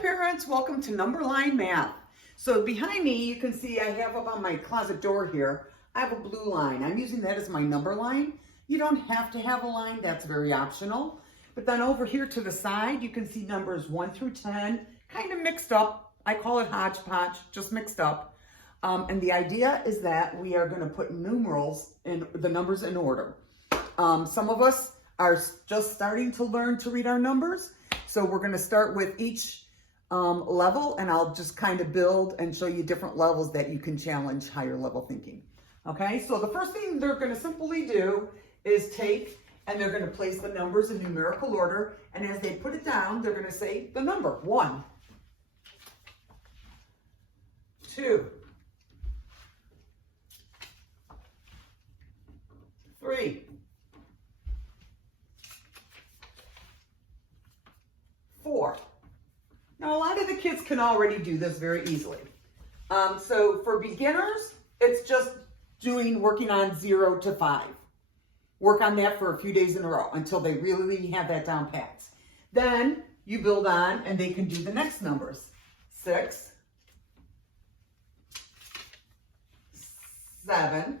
parents, welcome to Numberline Math. So behind me, you can see I have up on my closet door here, I have a blue line. I'm using that as my number line. You don't have to have a line, that's very optional. But then over here to the side, you can see numbers 1 through 10, kind of mixed up. I call it hodgepodge, just mixed up. And the idea is that we are going to put numerals in the numbers in order. Some of us are just starting to learn to read our numbers. So we're going to start with each level, and I'll just kind of build and show you different levels that you can challenge higher level thinking. Okay, so the first thing they're going to simply do is take and they're going to place the numbers in numerical order. And as they put it down, they're going to say the number 1, 2, 3, 4. Now, a lot of the kids can already do this very easily. So for beginners, it's just working on 0 to 5. Work on that for a few days in a row until they really have that down pat. Then you build on and they can do the next numbers. 6, 7,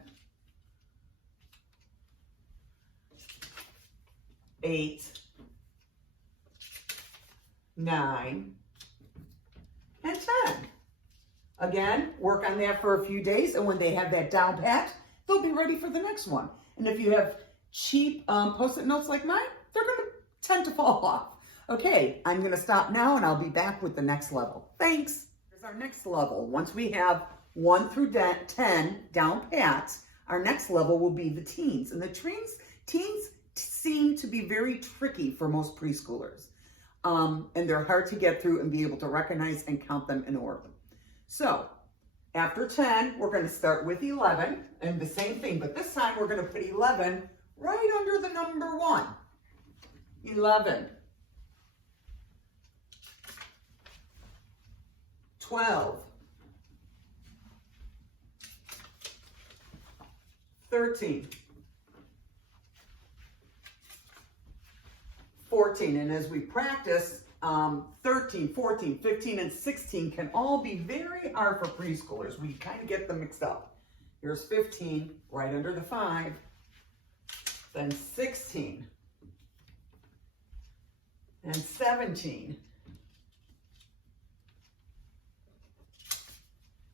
8, 9, and 10. Again, work on that for a few days, and when they have that down pat, they'll be ready for the next one. And if you have cheap Post-it notes like mine, they're going to tend to fall off. Okay, I'm going to stop now, and I'll be back with the next level. Thanks. Here's our next level. Once we have 1 through 10 down pat, our next level will be the teens. And the teens seem to be very tricky for most preschoolers. And they're hard to get through and be able to recognize and count them in order. So after 10, we're going to start with 11 and the same thing, but this time we're going to put 11 right under the number 1. 11, 12, 13, 14, and as we practice, 13, 14, 15, and 16 can all be very hard for preschoolers. We kind of get them mixed up. Here's 15, right under the 5, then 16, and 17,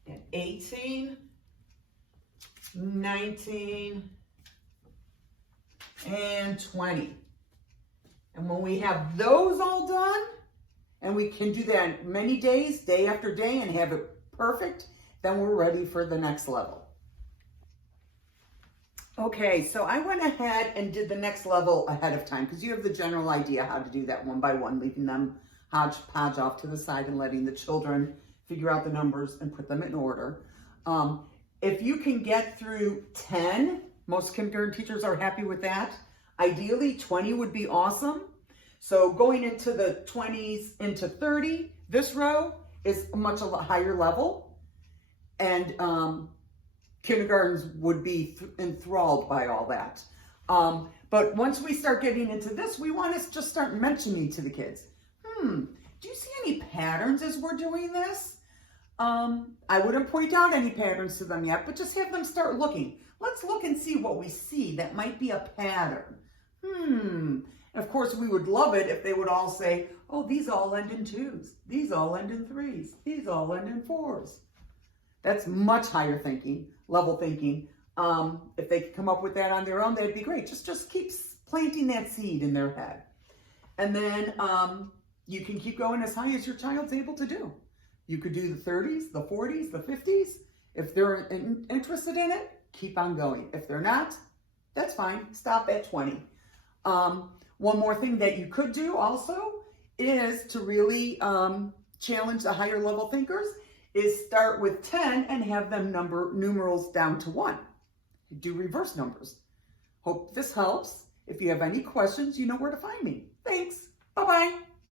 and 18, 19, and 20. And when we have those all done, and we can do that many days, day after day, and have it perfect, then we're ready for the next level. Okay, so I went ahead and did the next level ahead of time because you have the general idea how to do that one by one, leaving them hodgepodge off to the side and letting the children figure out the numbers and put them in order. If you can get through 10, most kindergarten teachers are happy with that. Ideally, 20 would be awesome. So going into the 20s into 30, this row is a lot higher level. And kindergartens would be enthralled by all that. But once we start getting into this, we want to just start mentioning to the kids, do you see any patterns as we're doing this? I wouldn't point out any patterns to them yet, but just have them start looking. Let's look and see what we see that might be a pattern. Of course, we would love it if they would all say, oh, these all end in 2s. These all end in 3s. These all end in 4s. That's much higher thinking, level thinking. If they could come up with that on their own, that'd be great. Just keep planting that seed in their head. And then you can keep going as high as your child's able to do. You could do the 30s, the 40s, the 50s. If they're interested in it, keep on going. If they're not, that's fine. Stop at 20. One more thing that you could do also is to really challenge the higher level thinkers is start with 10 and have them number numerals down to 1. Do reverse numbers. Hope this helps. If you have any questions, you know where to find me. Thanks. Bye-bye.